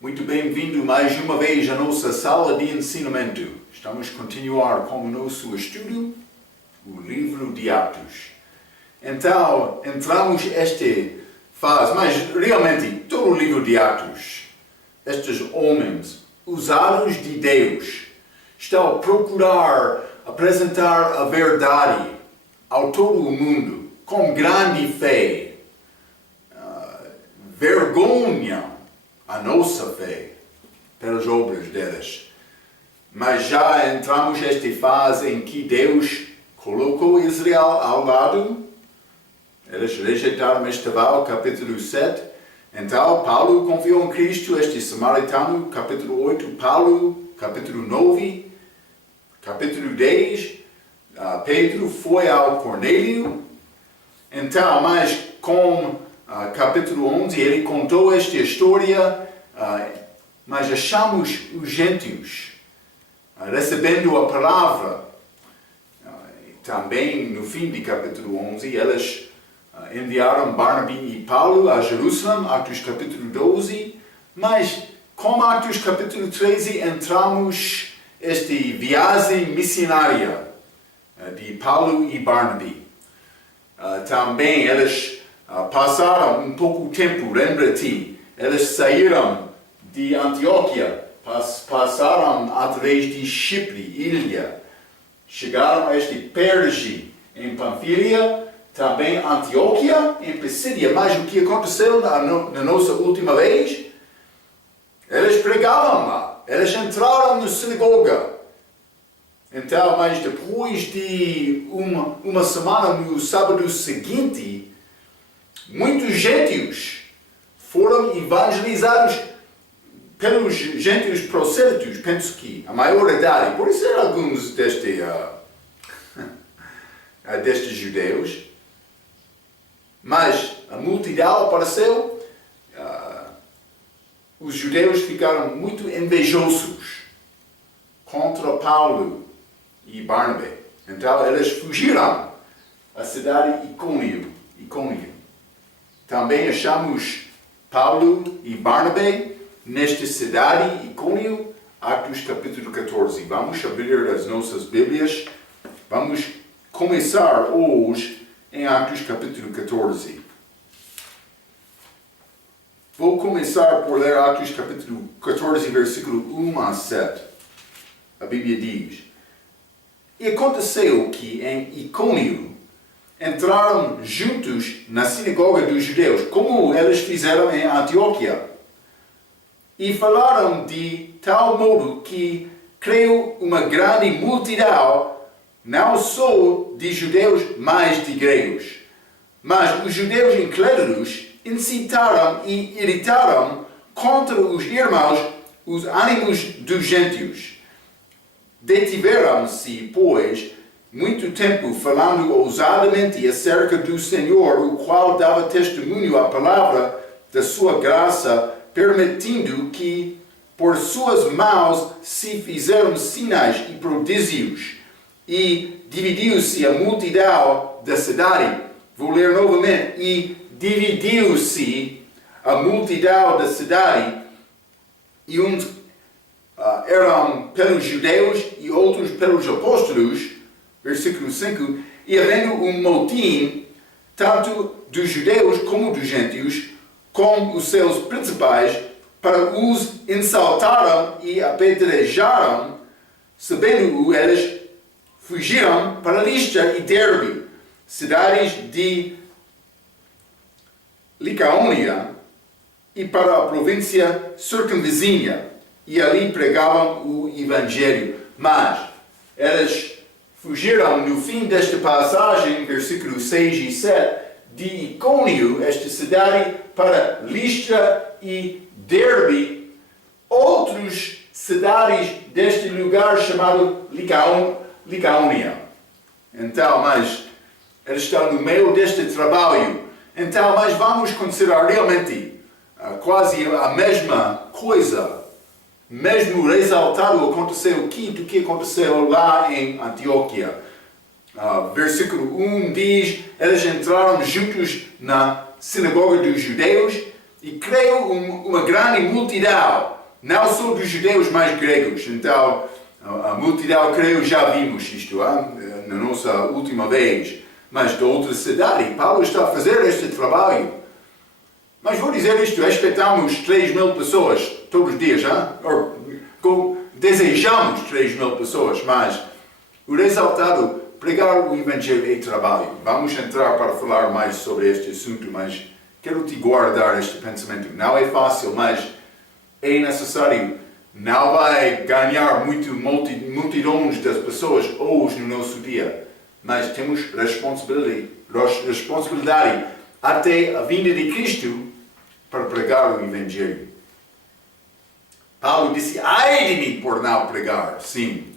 Muito bem-vindo mais uma vez à nossa sala de ensinamento. Estamos a continuar com o nosso estudo, o livro de Atos. Então, entramos esta fase, mas realmente, todo o livro de Atos, estes homens usados de Deus, estão a procurar apresentar a verdade ao todo o mundo com grande fé. Vergonha a nossa fé pelas obras delas. Mas já entramos nesta fase em que Deus colocou Israel ao lado. Eles rejeitaram Estaval, capítulo 7. Então, Paulo confiou em Cristo, este samaritano, capítulo 8. Paulo, capítulo 9. Capítulo 10. Pedro foi ao Cornélio. Então, mas com capítulo 11, ele contou esta história, mas achamos os gentios recebendo a palavra. Também no fim de capítulo 11, eles enviaram Barnabé e Paulo a Jerusalém, Atos capítulo 12, mas com Atos capítulo 13 entramos esta viagem missionária de Paulo e Barnabé. Também eles passaram um pouco tempo, lembra-te, eles saíram de Antioquia, passaram através de Chipre, ilha, chegaram a este Perge em Panfilia, também Antioquia em Pisídia. Mas o que aconteceu na nossa última vez? Eles pregavam lá, eles entraram na sinagoga. Então, mas depois de uma semana, no sábado seguinte, muitos gentios foram evangelizados pelos gentios prosélitos, penso que a maioridade, por isso eram alguns destes judeus, mas a multidão apareceu, os judeus ficaram muito invejosos contra Paulo e Barnabé. Então eles fugiram à cidade de Icônio. Também achamos Paulo e Barnabé nesta cidade, Icônio, Atos capítulo 14. Vamos abrir as nossas Bíblias. Vamos começar hoje em Atos capítulo 14. Vou começar por ler Atos capítulo 14, versículo 1 a 7. A Bíblia diz: E aconteceu que em Icônio entraram juntos na sinagoga dos judeus, como eles fizeram em Antioquia, e falaram de tal modo que creio uma grande multidão, não só de judeus, mas de gregos. Mas os judeus incrédulos incitaram e irritaram contra os irmãos os ânimos dos gentios. Detiveram-se, pois, muito tempo falando ousadamente acerca do Senhor, o qual dava testemunho à palavra da sua graça, permitindo que por suas mãos se fizeram sinais e prodígios. E dividiu-se a multidão da cidade. Vou ler novamente. E dividiu-se a multidão da cidade, e uns eram pelos judeus e outros pelos apóstolos. Versículo 5, e havendo um motim, tanto dos judeus como dos gentios, com os seus principais, para os insultaram e apedrejaram, sabendo-o, eles fugiram para Listra e Derbe, cidades de Licaônia, e para a província circunvizinha, e ali pregavam o Evangelho. Mas eles fugiram no fim desta passagem, versículos 6 e 7, de Icônio, esta cidade, para Listra e Derbe, outras cidades deste lugar chamado Licaônia. Então, mas eles estão no meio deste trabalho. Então, mas vamos considerar realmente quase a mesma coisa, mesmo resultado aconteceu aqui do que aconteceu lá em Antioquia. Versículo 1 diz: eles entraram juntos na sinagoga dos judeus e criou uma grande multidão, não só dos judeus, mas gregos. Então, a multidão, creio, já vimos isto na nossa última vez, mas de outra cidade. Paulo está a fazer este trabalho. Mas vou dizer isto, respeitamos 3.000 pessoas todos os dias, desejamos 3.000 pessoas, mas o resultado, pregar o Evangelho é trabalho. Vamos entrar para falar mais sobre este assunto, mas quero te guardar este pensamento. Não é fácil, mas é necessário. Não vai ganhar multidões das pessoas hoje no nosso dia, mas temos responsabilidade até a vinda de Cristo para pregar o Evangelho. Paulo disse, ai de mim por não pregar, sim.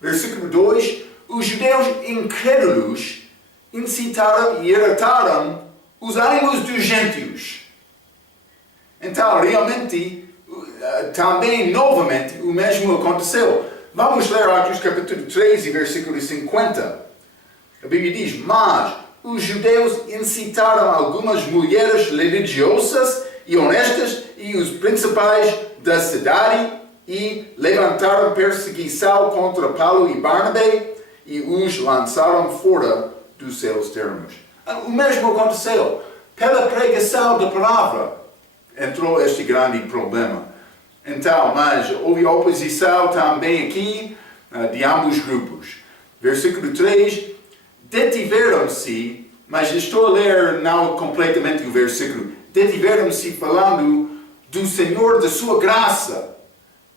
Versículo 2, os judeus incrédulos incitaram e irritaram os ânimos dos gentios. Então, realmente, também, novamente, o mesmo aconteceu. Vamos ler Atos capítulo 13, versículo 50. A Bíblia diz, mas os judeus incitaram algumas mulheres religiosas e honestas e os principais da cidade e levantaram perseguição contra Paulo e Barnabé e os lançaram fora dos seus termos. O mesmo aconteceu. Pela pregação da palavra entrou este grande problema. Então, mas houve oposição também aqui de ambos grupos. Versículo 3, detiveram-se, mas estou a ler não completamente o versículo, detiveram-se falando do Senhor, da sua graça,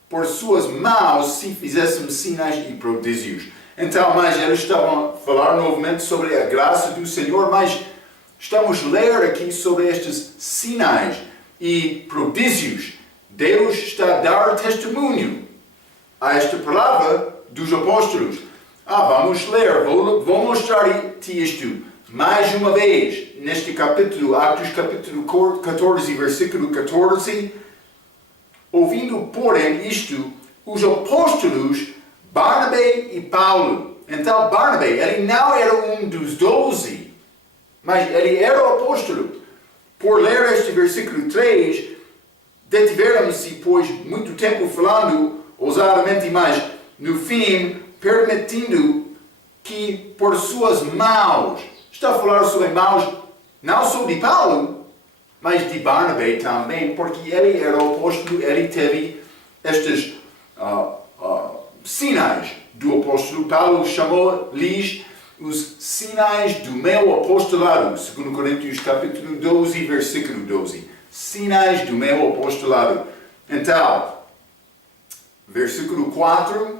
por suas mãos se fizéssemos sinais e prodígios. Então, mas eles estavam a falar novamente sobre a graça do Senhor, mas estamos a ler aqui sobre estes sinais e prodígios. Deus está a dar testemunho a esta palavra dos apóstolos. Vamos ler, vou mostrar-te isto mais uma vez, neste capítulo, Atos capítulo 14, versículo 14. Ouvindo, porém, isto, os apóstolos, Barnabé e Paulo. Então, Barnabé, ele não era um dos 12, mas ele era o apóstolo. Por ler este versículo 3, detiveram-se, pois, muito tempo falando ousadamente, mas, no fim, permitindo que por suas mãos, está a falar sobre mãos, não só de Paulo, mas de Barnabé também, porque ele era o apóstolo, ele teve estes sinais do apóstolo. Paulo chamou-lhes os sinais do meu apostolado, 2 Coríntios capítulo 12, versículo 12. Sinais do meu apostolado. Então, versículo 4,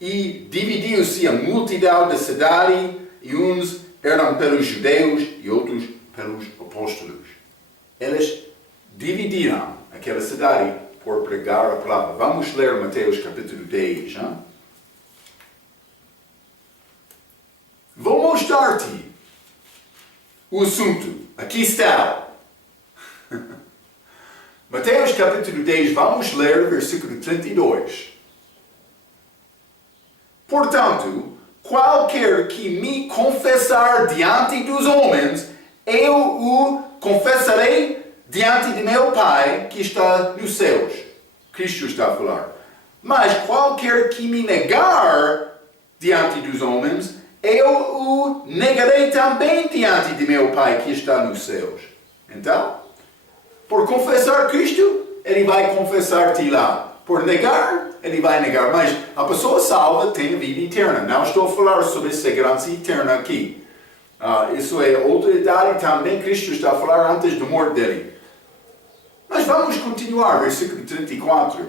e dividiu-se a multidão da cidade, e uns eram pelos judeus e outros pelos apóstolos. Eles dividiram aquela cidade por pregar a palavra. Vamos ler Mateus capítulo 10. Vou mostrar-te o assunto. Aqui está. Mateus capítulo 10, vamos ler versículo 32. Portanto, qualquer que me confessar diante dos homens, eu o confessarei diante de meu Pai que está nos céus. Cristo está a falar. Mas qualquer que me negar diante dos homens, eu o negarei também diante de meu Pai que está nos céus. Então, por confessar Cristo, ele vai confessar-te lá. Por negar, ele vai negar. Mas a pessoa salva tem a vida eterna. Não estou a falar sobre segurança eterna aqui. Isso é outra idade também. Cristo está a falar antes da morte dele. Mas vamos continuar. Versículo 34.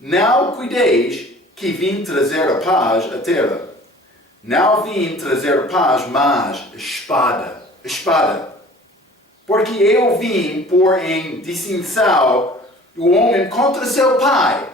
Não cuideis que vim trazer a paz à terra. Não vim trazer paz, mas espada. Espada. Porque eu vim pôr em distinção o homem contra seu pai,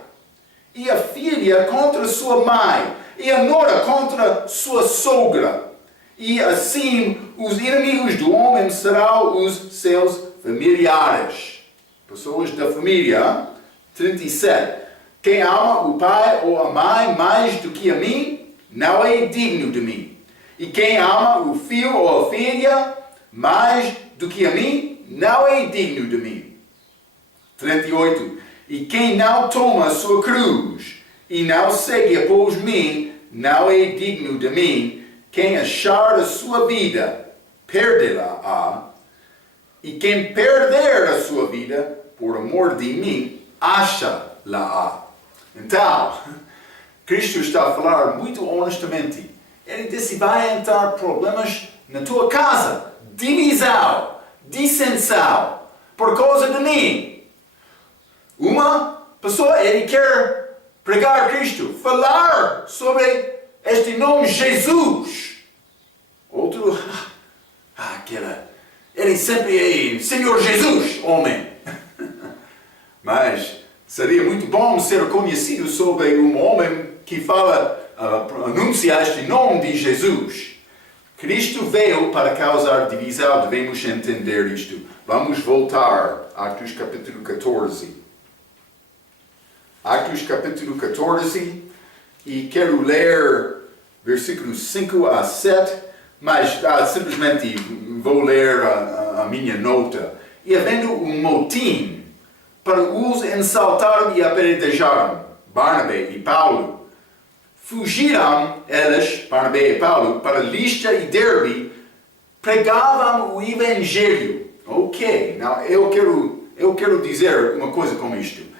e a filha contra sua mãe, e a nora contra sua sogra. E assim os inimigos do homem serão os seus familiares. Pessoas da família. 37. Quem ama o pai ou a mãe mais do que a mim, não é digno de mim. E quem ama o filho ou a filha mais do que a mim, não é digno de mim. 38. E quem não toma a sua cruz e não segue após mim, não é digno de mim. Quem achar a sua vida, perdê-la-á. E quem perder a sua vida, por amor de mim, acha-la-á. Então, Cristo está a falar muito honestamente. Ele disse, vai entrar problemas na tua casa. Divisão, dissensão, por causa de mim. Uma pessoa, ele quer pregar Cristo, falar sobre este nome Jesus. Outro, ele sempre é Senhor Jesus, homem. Mas seria muito bom ser conhecido sobre um homem que fala, anuncia este nome de Jesus. Cristo veio para causar divisão, devemos entender isto. Vamos voltar a Atos capítulo 14. Atos capítulo 14, e quero ler versículos 5 a 7, mas simplesmente vou ler a minha nota. E havendo um motim para os ensaltar e apedrejar Barnabé e Paulo, fugiram eles, Barnabé e Paulo, para Listra e Derbe, pregavam o Evangelho. Ok, now, eu quero dizer uma coisa com isto.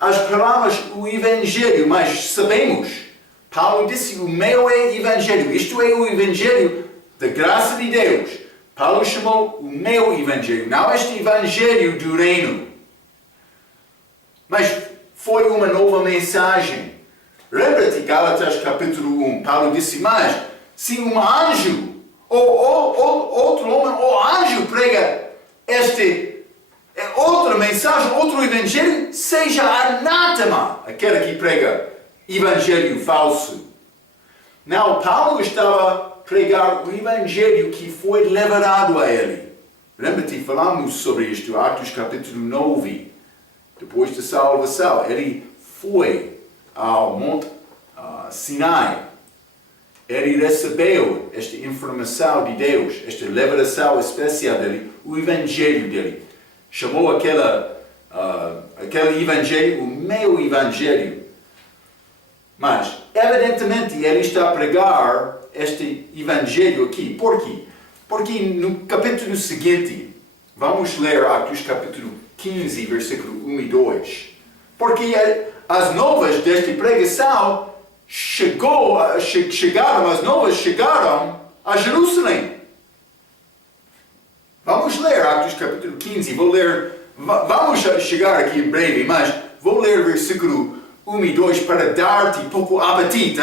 As palavras, o Evangelho, mas sabemos, Paulo disse, o meu é Evangelho, isto é o Evangelho da graça de Deus. Paulo chamou o meu Evangelho, não este Evangelho do reino. Mas foi uma nova mensagem. Lembra-te, Gálatas capítulo 1, Paulo disse, mas se um anjo, ou outro homem, ou anjo prega outra mensagem, outro evangelho, seja anátema, aquele que prega evangelho falso. Não, Paulo estava a pregar o evangelho que foi liberado a ele. Lembra-te, falamos sobre isto, Atos capítulo 9. Depois da salvação, ele foi ao Monte Sinai. Ele recebeu esta informação de Deus, esta liberação especial dele, o evangelho dele. Chamou aquele evangelho o meu evangelho. Mas, evidentemente, ele está a pregar este evangelho aqui. Por quê? Porque no capítulo seguinte, vamos ler Atos capítulo 15, versículo 1 e 2. Porque as novas desta pregação chegaram a Jerusalém. Vamos ler Atos capítulo 15, vamos chegar aqui em breve, mas vou ler versículo 1 e 2 para dar-te pouco apetite.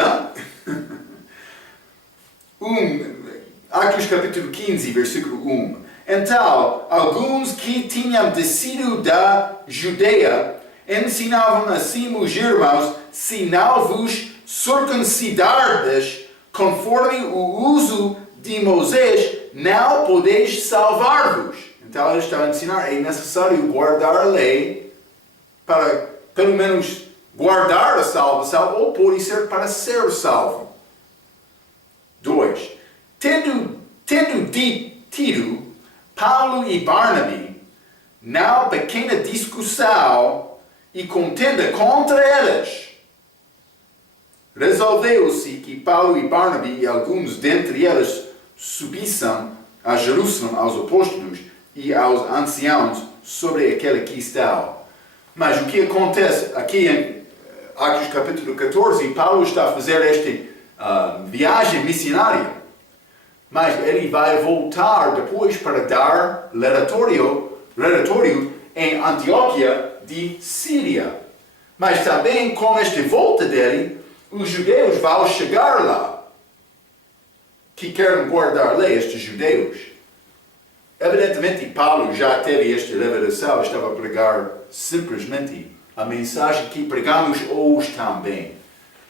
Atos capítulo 15, versículo 1. Então, alguns que tinham descido da Judeia ensinavam assim os irmãos, se não vos circuncidardes conforme o uso de Moisés, não podeis salvar-vos. Então eles estavam a ensinar, é necessário guardar a lei para, pelo menos, guardar a salvação, ou pode ser para ser salvo. 2. Tendo tido Paulo e Barnabé, na pequena discussão e contenda contra eles, resolveu-se que Paulo e Barnabé e alguns dentre eles subissem a Jerusalém aos apóstolos e aos anciãos sobre aquela questão. Mas o que acontece aqui em Atos capítulo 14, Paulo está a fazer esta viagem missionária. Mas ele vai voltar depois para dar relatório em Antioquia de Síria. Mas também com esta volta dele, os judeus vão chegar lá, que querem guardar a lei, estes judeus. Evidentemente, Paulo já teve esta revelação, estava a pregar simplesmente a mensagem que pregamos hoje também.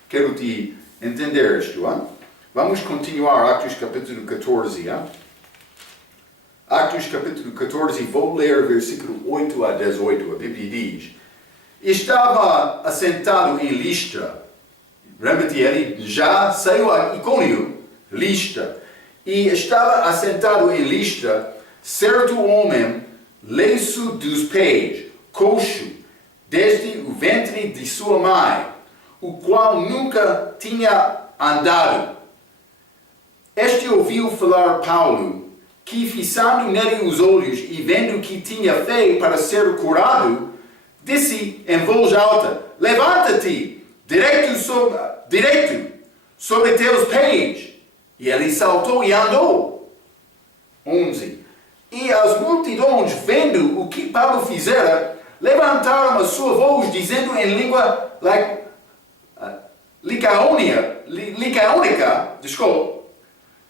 Quero te entender isto, hein? Vamos continuar Atos capítulo 14. Hein? Atos capítulo 14, vou ler versículo 8 a 18, a Bíblia diz: estava assentado em Listra. Lembra-te, ele já saiu a Icônio, Listra. E estava assentado em Listra certo homem lenço dos pés, coxo, desde o ventre de sua mãe, o qual nunca tinha andado. Este ouviu falar Paulo, que fixando nele os olhos e vendo que tinha fé para ser curado, disse em voz alta: levanta-te, direito sobre teus pés. E ele saltou e andou. 11. E as multidões, vendo o que Paulo fizera, levantaram a sua voz, dizendo em língua licaônica,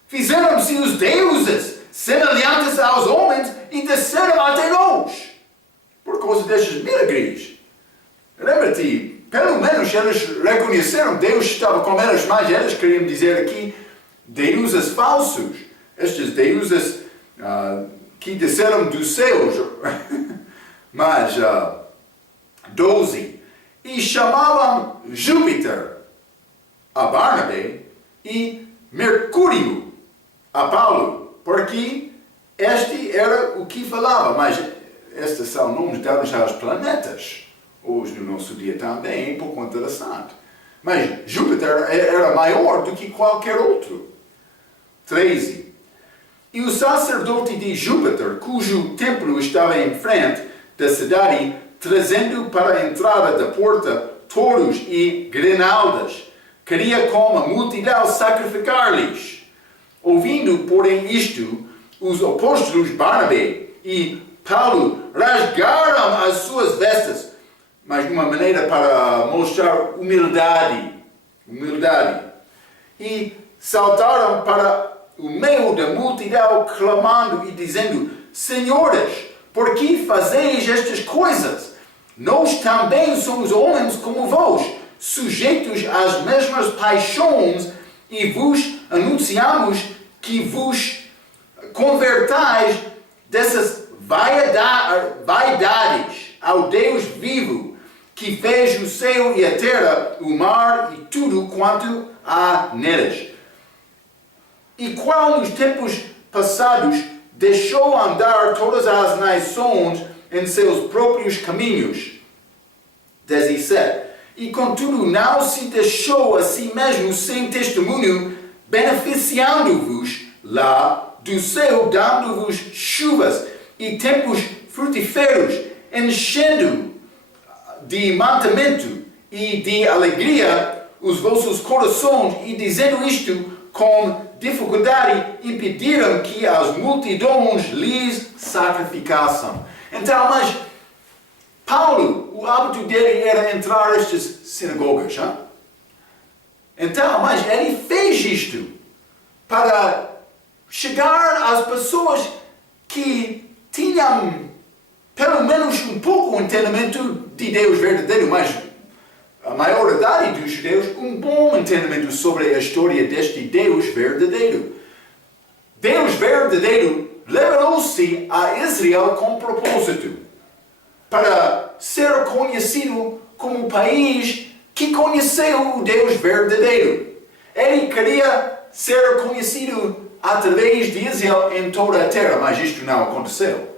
fizeram-se os deuses semelhantes aos homens e desceram até nós, por causa destes milagres. Lembra-te, pelo menos eles reconheceram Deus estava com eles, mas eles queriam dizer aqui deuses falsos, estes deuses que desceram dos céus. Mas 12. E chamavam Júpiter a Barnabé e Mercúrio a Paulo, porque este era o que falava, mas estes são nomes dados aos planetas. Hoje no nosso dia também é um pouco interessante. Mas Júpiter era maior do que qualquer outro. 13. E o sacerdote de Júpiter, cujo templo estava em frente da cidade, trazendo para a entrada da porta touros e grinaldas, queria com a multidão sacrificar-lhes. Ouvindo, porém, isto, os apóstolos Barnabé e Paulo rasgaram as suas vestes, mas de uma maneira para mostrar humildade, e saltaram para o meio da multidão, clamando e dizendo: Senhores, por que fazeis estas coisas? Nós também somos homens como vós, sujeitos às mesmas paixões, e vos anunciamos que vos convertais dessas vaidades ao Deus vivo, que fez o céu e a terra, o mar e tudo quanto há neles. E qual nos tempos passados deixou andar todas as nações em seus próprios caminhos. 17. E contudo não se deixou a si mesmo sem testemunho, beneficiando-vos lá do céu, dando-vos chuvas e tempos frutíferos, enchendo de mantimento e de alegria os vossos corações, e dizendo isto com dificuldade, impediram que as multidões lhes sacrificassem. Então, mas Paulo, o hábito dele era entrar nestas sinagogas. Hein? Então, mas ele fez isto para chegar às pessoas que tinham pelo menos um pouco entendimento de Deus verdadeiro, mas a maioridade dos judeus um bom entendimento sobre a história deste Deus verdadeiro. Deus verdadeiro revelou-se a Israel com propósito, para ser conhecido como um país que conheceu o Deus verdadeiro. Ele queria ser conhecido através de Israel em toda a terra, mas isto não aconteceu.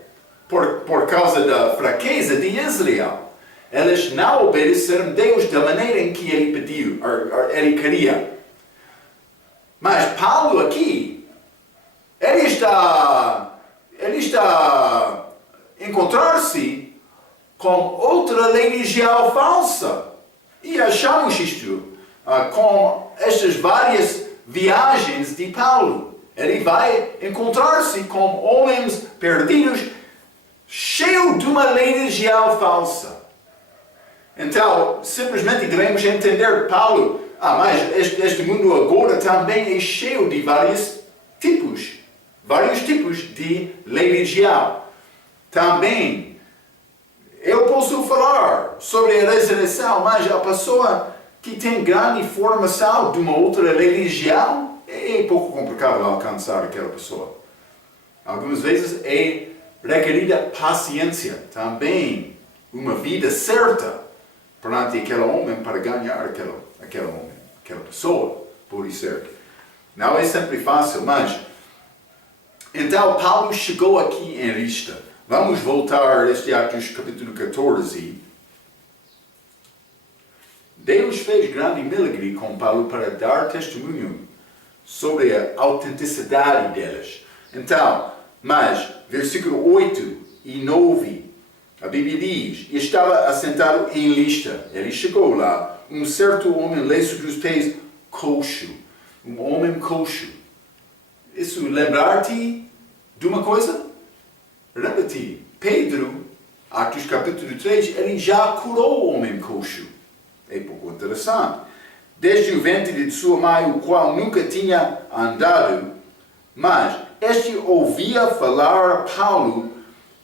Por causa da fraqueza de Israel. Eles não obedeceram a Deus da maneira em que ele pediu, ele queria. Mas Paulo aqui, ele está a encontrar-se com outra religião falsa. E achamos isto com estas várias viagens de Paulo. Ele vai encontrar-se com homens perdidos, cheios de uma religião falsa. Então, simplesmente devemos entender Paulo, mas este mundo agora também é cheio de vários tipos de religião. Também, eu posso falar sobre a ressurreição, mas a pessoa que tem grande formação de uma outra religião, é pouco complicado alcançar aquela pessoa. Algumas vezes é requerida paciência, também uma vida certa perante aquele homem para ganhar aquele homem, aquela pessoa, por certo. Não é sempre fácil, mas então Paulo chegou aqui em Lista, Vamos voltar a este Atos capítulo 14. Deus fez grande milagre com Paulo para dar testemunho sobre a autenticidade delas. Então, mas, versículo 8 e 9, a Bíblia diz, e estava assentado em Listra. Ele chegou lá, um certo homem leço dos pés, coxo. Um homem coxo. Isso lembrar-te de uma coisa? Lembra-te, Pedro, Atos capítulo 3, ele já curou o homem coxo. É pouco interessante. Desde o ventre de sua mãe, o qual nunca tinha andado, mas este ouvia falar a Paulo,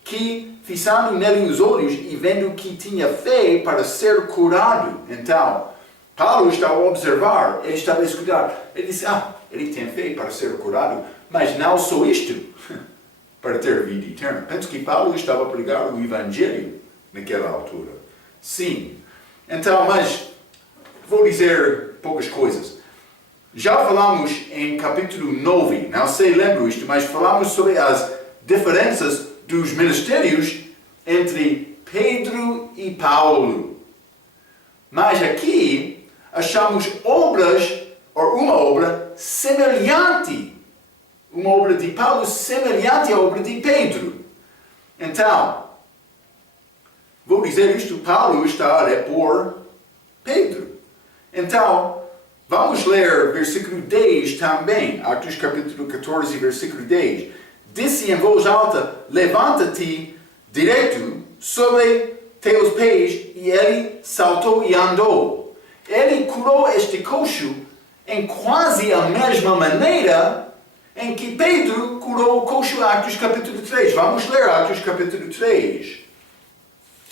que, fixando nele os olhos e vendo que tinha fé para ser curado. Então, Paulo estava a observar, ele estava a escutar. Ele disse, ele tem fé para ser curado, mas não só isto, para ter vida eterna. Penso que Paulo estava a pregar o Evangelho naquela altura. Sim. Então, mas vou dizer poucas coisas. Já falamos em capítulo 9, não sei, lembro isto, mas falamos sobre as diferenças dos ministérios entre Pedro e Paulo. Mas aqui achamos obras, ou uma obra semelhante. Uma obra de Paulo semelhante à obra de Pedro. Então, vou dizer isto, Paulo está a repor Pedro. Então, vamos ler versículo 10 também, Atos capítulo 14, versículo 10. Disse em voz alta, levanta-te direito sobre teus pés, e ele saltou e andou. Ele curou este coxo em quase a mesma maneira em que Pedro curou o coxo em Atos capítulo 3. Vamos ler Atos capítulo 3.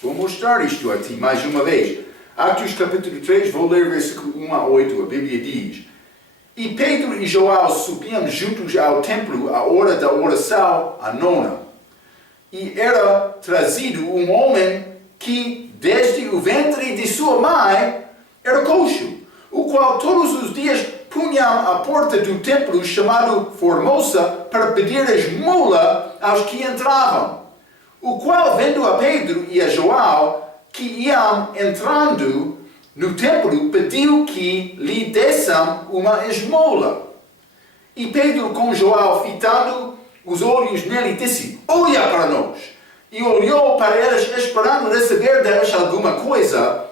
Vou mostrar isto a ti mais uma vez. Atos capítulo 3, vou ler versículo 1 a 8, a Bíblia diz: E Pedro e João subiam juntos ao templo à hora da oração, a nona. E era trazido um homem que, desde o ventre de sua mãe, era coxo, o qual todos os dias punham à porta do templo chamado Formosa para pedir esmola aos que entravam. O qual, vendo a Pedro e a João, que iam entrando no templo, pediu que lhe dessem uma esmola. E Pedro, com João fitando os olhos nele, disse: Olha para nós. E olhou para eles, esperando receber deles alguma coisa.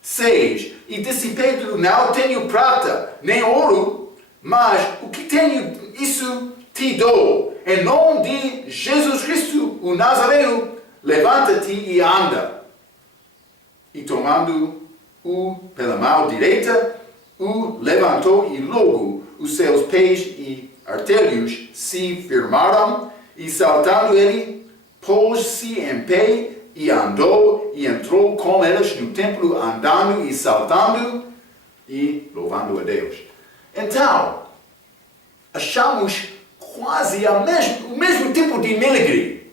6. E disse Pedro: Não tenho prata, nem ouro, mas o que tenho, isso te dou. Em nome de Jesus Cristo, o Nazareno, levanta-te e anda. E tomando-o pela mão direita, o levantou, e logo os seus pés e artelhos se firmaram, e saltando ele, pôs-se em pé e andou, e entrou com eles no templo, andando e saltando e louvando a Deus. Então, achamos quase o mesmo tipo de milagre.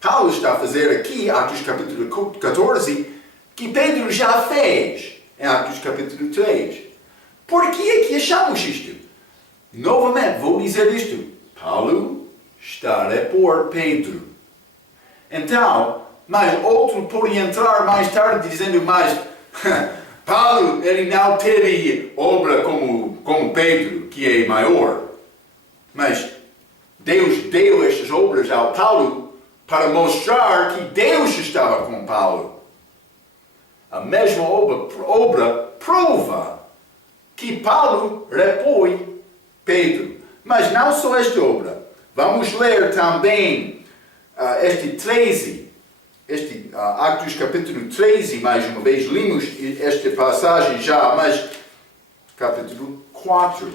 Paulo está a fazer aqui, Atos capítulo 14, que Pedro já fez em Atos capítulo 3. Por que é que achamos isto? Novamente, vou dizer isto. Paulo está a repor Pedro. Então, mas outro pode entrar mais tarde dizendo, mas Paulo, ele não teve obra como Pedro, que é maior. Mas Deus deu estas obras ao Paulo para mostrar que Deus estava com Paulo. A mesma obra prova que Paulo repõe Pedro. Mas não só esta obra. Vamos ler também este 13. Atos capítulo 13, mais uma vez. Lemos esta passagem já, mas capítulo 4.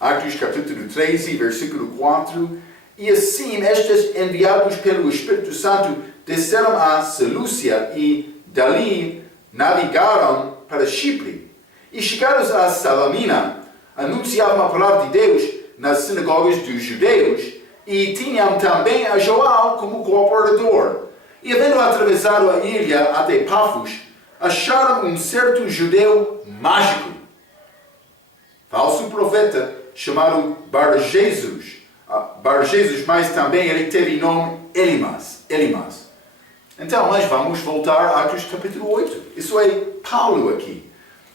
Atos capítulo 13, versículo 4. E assim, estes enviados pelo Espírito Santo desceram a Selúcia e dali navegaram para Chipre. E chegados a Salamina, anunciavam a palavra de Deus nas sinagogas dos judeus e tinham também a João como cooperador. E havendo atravessado a ilha até Pafos, acharam um certo judeu mágico, falso profeta, chamado Bar-Jesus, Bar-Jesus, mas também ele teve nome Elimas. Então, nós vamos voltar a Atos capítulo 8. Isso é Paulo aqui.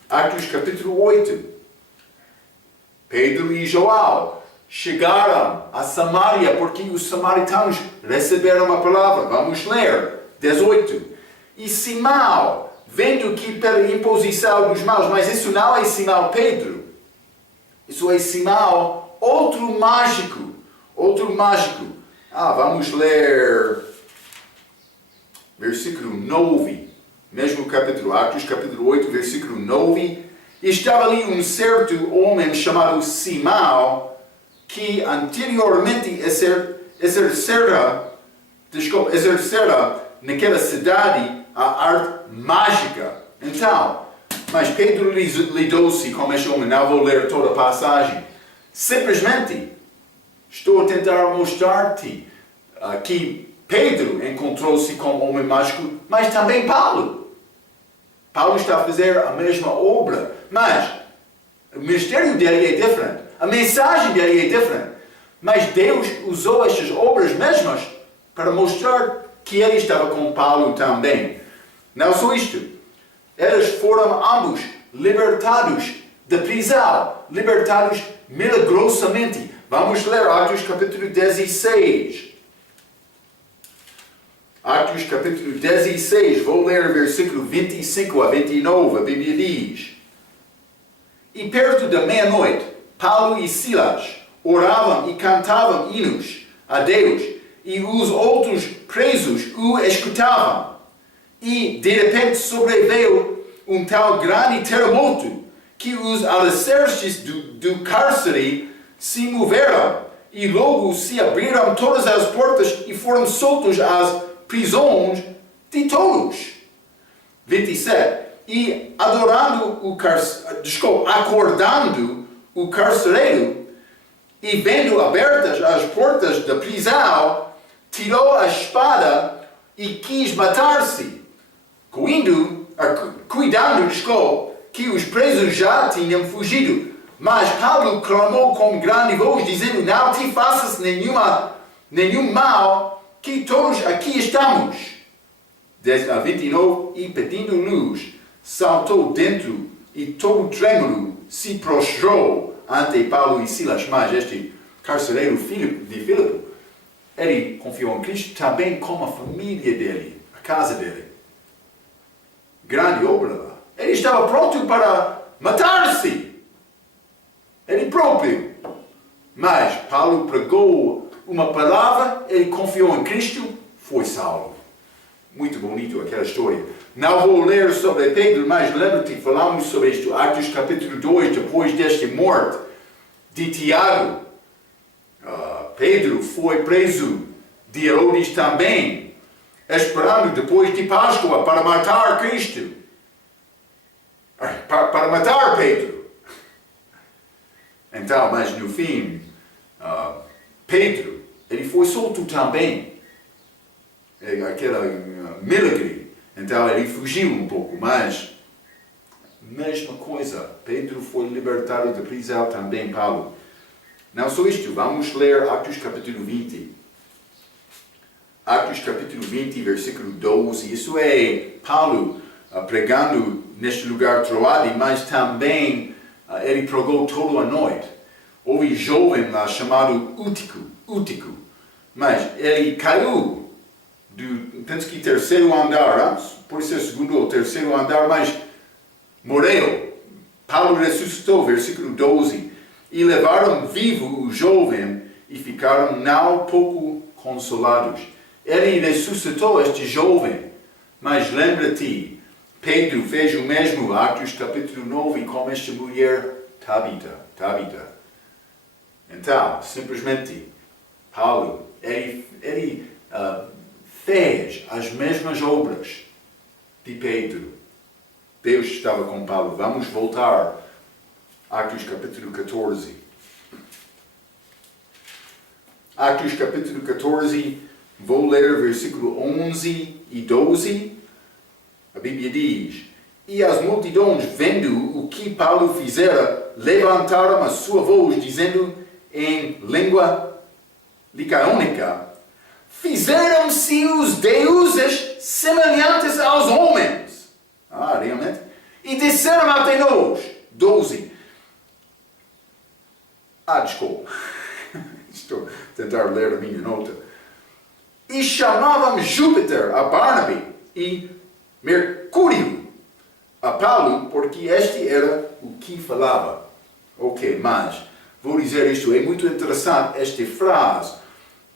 Atos capítulo 8. Pedro e João chegaram a Samaria porque os samaritanos receberam a palavra. Vamos ler. 18. E Simão, vendo que pela imposição dos maus, mas isso não é Simão Pedro. Isso é Simão, outro mágico. Vamos ler versículo 9. Mesmo capítulo, Atos capítulo 8, versículo 9. E estava ali um certo homem chamado Simão, que anteriormente exercera naquela cidade a arte mágica. Então, mas Pedro lidou-se com este homem. Não vou ler toda a passagem. Simplesmente, estou a tentar mostrar-te que Pedro encontrou-se com um homem mágico, mas também Paulo. Paulo está a fazer a mesma obra, mas o ministério dele é diferente. A mensagem dele é diferente. Mas Deus usou estas obras mesmas para mostrar que ele estava com Paulo também. Não só isto. Eles foram ambos libertados da prisão. Libertados milagrosamente. Vamos ler Atos capítulo 16. Atos capítulo 16. Vou ler versículo 25 a 29. A Bíblia diz: E perto da meia-noite, Paulo e Silas oravam e cantavam hinos a Deus, e os outros presos o escutavam. E de repente sobreveio um tal grande terremoto que os alicerces do cárcere se moveram, e logo se abriram todas as portas e foram soltos as prisões de todos. 27. E acordando o carcereiro, e vendo abertas as portas da prisão, tirou a espada e quis matar-se, cuidando que os presos já tinham fugido. Mas Paulo clamou com grande voz, dizendo: Não te faças nenhum mal, que todos aqui estamos. 29. E pedindo luz, saltou dentro e todo trêmulo se prostrou ante Paulo e Silas. Mas este carcereiro de Filipe, ele confiou em Cristo também como a família dele, a casa dele. Grande obra lá. Ele estava pronto para matar-se. Ele próprio. Mas Paulo pregou uma palavra, ele confiou em Cristo, foi salvo. Muito bonito aquela história. Não vou ler sobre Pedro, mas lembra-te, falamos sobre isto, Atos capítulo 2, depois desta morte de Tiago. Pedro foi preso de Herodes também, esperando depois de Páscoa para matar Cristo. Para matar Pedro. Então, mas no fim, Pedro, ele foi solto também. Aquela milagre. Então ele fugiu um pouco, mas mesma coisa. Pedro foi libertado da prisão também, Paulo. Não só isto, vamos ler Atos capítulo 20. Atos capítulo 20, versículo 12. Isso é Paulo pregando neste lugar Troade, mas também ele pregou toda a noite. Houve um jovem lá chamado Útico, mas ele caiu penso que terceiro andar, pode ser segundo ou terceiro andar, mas morreu. Paulo ressuscitou, versículo 12, e levaram vivo o jovem e ficaram não pouco consolados. Ele ressuscitou este jovem, mas lembra-te, Pedro fez o mesmo, Atos capítulo 9, com esta mulher Tabita. Então, simplesmente, Paulo, ele fez as mesmas obras de Pedro. Deus estava com Paulo. Vamos voltar a Atos capítulo 14. Atos capítulo 14, vou ler versículo 11 e 12. A Bíblia diz: E as multidões, vendo o que Paulo fizera, levantaram a sua voz, dizendo em língua Licaônica, fizeram-se os deuses semelhantes aos homens. Realmente? E disseram até nós, 12. Desculpa. Estou a tentar ler a minha nota. E chamavam Júpiter a Barnabe e Mercúrio a Paulo, porque este era o que falava. Ok, mas vou dizer isto, é muito interessante esta frase.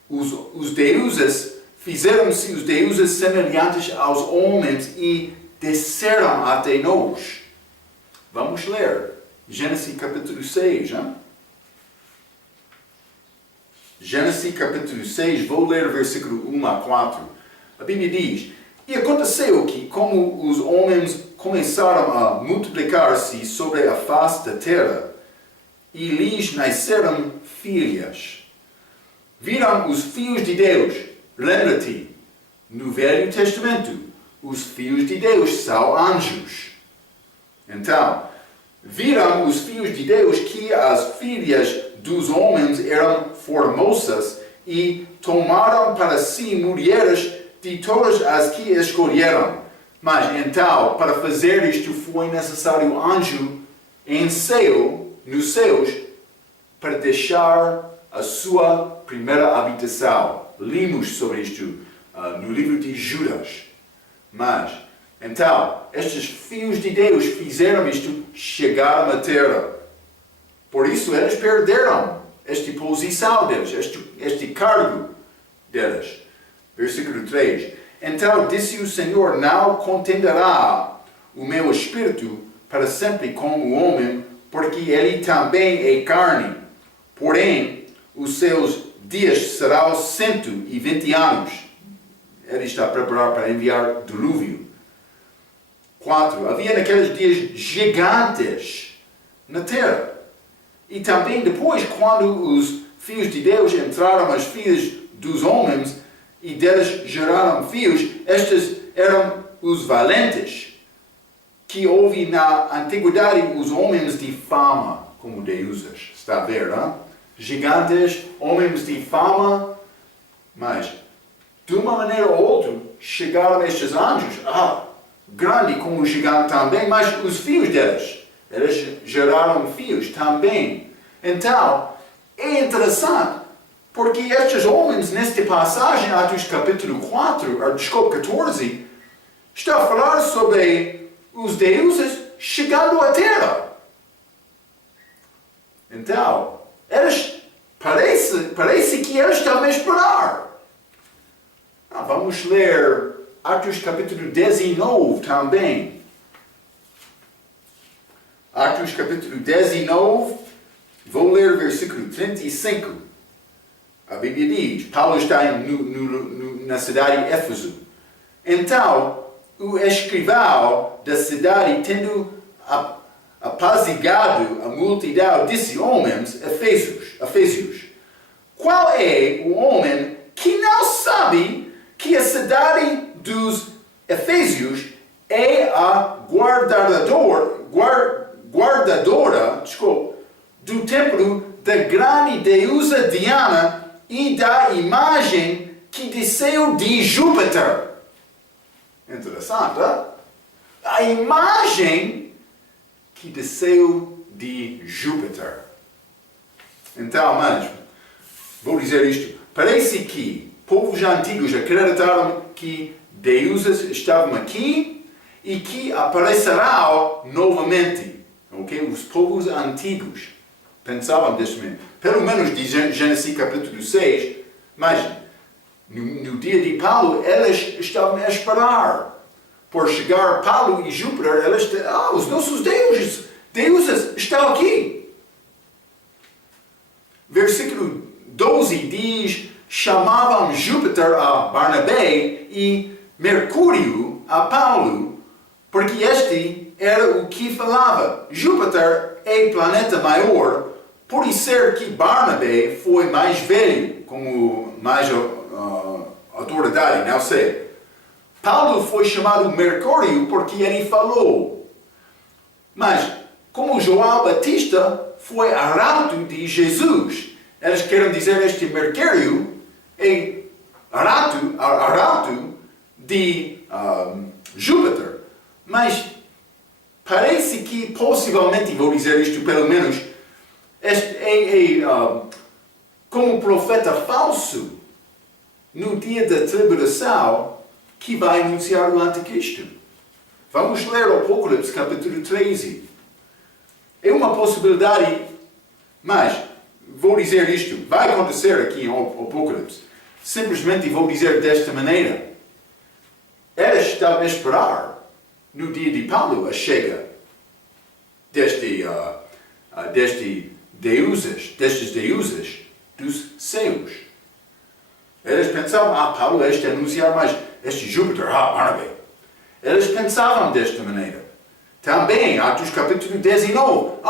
Os deuses, fizeram-se os deuses semelhantes aos homens e desceram até nós. Vamos ler Gênesis capítulo 6. Hein? Gênesis capítulo 6, vou ler versículo 1 a 4. A Bíblia diz: E aconteceu que, como os homens começaram a multiplicar-se sobre a face da terra, e lhes nasceram filhas, viram os filhos de Deus. Lembra-te, no Velho Testamento, os filhos de Deus são anjos. Então, viram os filhos de Deus que as filhas dos homens eram formosas e tomaram para si mulheres de todas as que escolheram. Mas então, para fazer isto, foi necessário anjo nos céus, para deixar a sua primeira habitação. Lemos sobre isto no livro de Judas. Mas, então, estes filhos de Deus fizeram isto, chegaram à terra. Por isso, eles perderam esta posição deles, este cargo deles. Versículo 3. Então disse o Senhor: Não contenderá o meu espírito para sempre com o homem, porque ele também é carne. Porém, os seus dias serão 120 anos. Ele está preparado para enviar dilúvio. 4. Havia naqueles dias gigantes na terra. E também depois, quando os filhos de Deus entraram as filhas dos homens e deles geraram filhos, estes eram os valentes, que houve na antiguidade os homens de fama como deuses. Está a ver, não? Gigantes, homens de fama, mas de uma maneira ou outra chegaram estes anjos, grande como o gigante também, mas os filhos deles. Eles geraram filhos também. Então, é interessante, porque estes homens, nesta passagem, Atos capítulo 14, está a falar sobre os deuses chegando à terra. Então, parece que eles estavam a esperar. Vamos ler Atos capítulo 19 também. Atos capítulo 19, vou ler o versículo 35. A Bíblia diz, Paulo está na cidade de Éfeso. Então, o escrivão da cidade, tendo apaziguado a multidão, disse: Homens efésios, qual é o homem que não sabe que a cidade dos efésios é a guardadora do templo da grande deusa Diana e da imagem que desceu de Júpiter? Interessante, hein? A imagem que desceu de Júpiter. Então, mas, vou dizer isto. Parece que povos antigos acreditaram que deuses estavam aqui e que aparecerão novamente. Okay? Os povos antigos pensavam deste mesmo. Pelo menos de Gênesis capítulo 6, mas no dia de Paulo, eles estavam a esperar por chegar Paulo e Júpiter. Eles os nossos deuses estão aqui. Versículo 12 diz: chamavam Júpiter a Barnabé e Mercúrio a Paulo, porque este era o que falava. Júpiter é planeta maior, por ser que Barnabé foi mais velho, como mais autoridade, não sei. Paulo foi chamado Mercúrio porque ele falou. Mas, como João Batista foi arauto de Jesus, Eles querem dizer este Mercúrio é arauto de Júpiter. Mas parece que, possivelmente, vou dizer isto pelo menos, este como profeta falso no dia da tribulação que vai anunciar o anticristo. Vamos ler o Apocalipse capítulo 13. É uma possibilidade, mas vou dizer isto, vai acontecer aqui em Apocalipse. Simplesmente vou dizer desta maneira. Eles estavam a esperar no dia de Paulo a chega destes deuses dos céus. Eles pensavam, Paulo este anunciar, mas este Júpiter, Barnabé. Eles pensavam desta maneira. Também, Atos capítulo 19.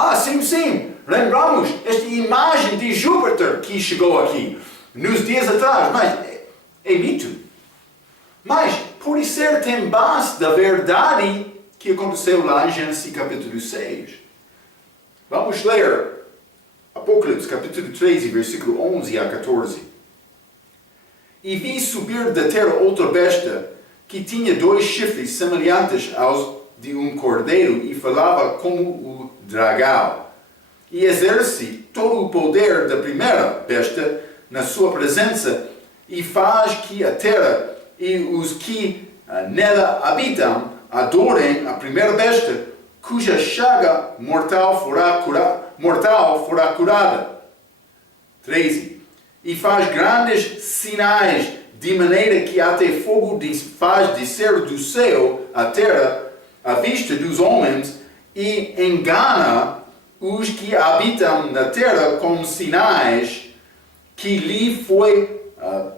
Sim, lembramos esta imagem de Júpiter que chegou aqui nos dias atrás, mas é mito. Mas pode ser tem base da verdade que aconteceu lá em Gênesis capítulo 6. Vamos ler Apocalipse capítulo 13, versículo 11 a 14. E vi subir da terra outra besta que tinha 2 chifres semelhantes aos de um cordeiro e falava como o dragão. E exerce todo o poder da primeira besta na sua presença e faz que a terra e os que nela habitam adorem a primeira besta, cuja chaga mortal fora curada. 13. E faz grandes sinais, de maneira que até fogo faz descer do céu à terra, à vista dos homens, e engana os que habitam na terra com sinais que lhe foi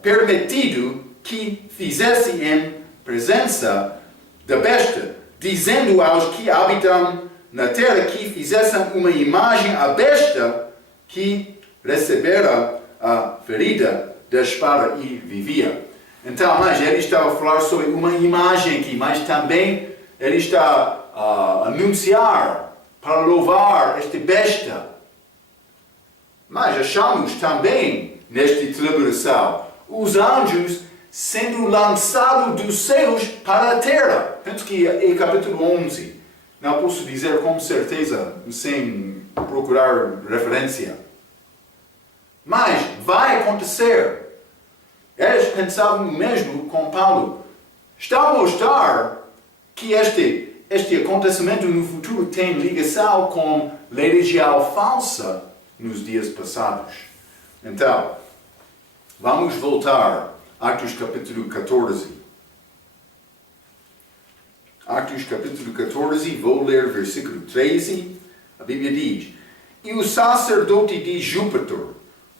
permitido que fizesse em presença da besta, dizendo aos que habitam na terra que fizessem uma imagem à besta que recebera a ferida da espada e vivia. Então, mas ele estava a falar sobre uma imagem aqui, mas também ele está a anunciar para louvar esta besta. Mas achamos também, nesta tribulação, os anjos sendo lançados dos céus para a terra. Penso que é capítulo 11. Não posso dizer com certeza, sem procurar referência. Mas vai acontecer. Eles pensavam mesmo com Paulo. Está a mostrar que este acontecimento no futuro tem ligação com religião falsa nos dias passados. Então, vamos voltar a Atos capítulo 14. Atos capítulo 14, vou ler versículo 13. A Bíblia diz: E o sacerdote de Júpiter,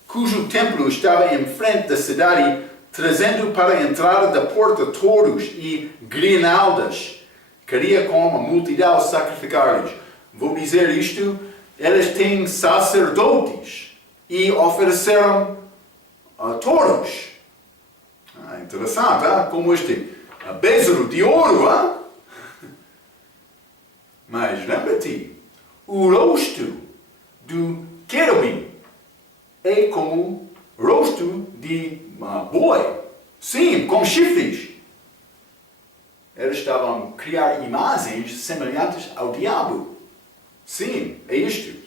cujo templo estava em frente da cidade, trazendo para a entrada da porta touros e grinaldas, queria com a multidão sacrificar-lhes. Vou dizer isto, eles têm sacerdotes e ofereceram touros. Interessante, como este bezerro de ouro. Mas lembra-te, o rosto do querubim é como o rosto de boi. Sim, com chifres. Eles estavam a criar imagens semelhantes ao diabo. Sim, é isto.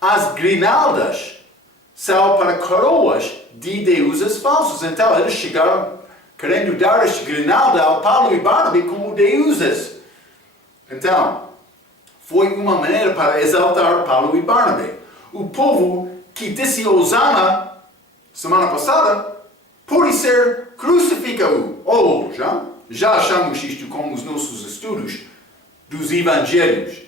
As grinaldas são para coroas de deuses falsos. Então eles chegaram querendo dar este grinalda ao Paulo e Barnabé como deuses. Então, foi uma maneira para exaltar Paulo e Barnabé. O povo que disse Hosana semana passada, pode ser crucifica-o. Ou já achamos isto como os nossos estudos dos evangelhos.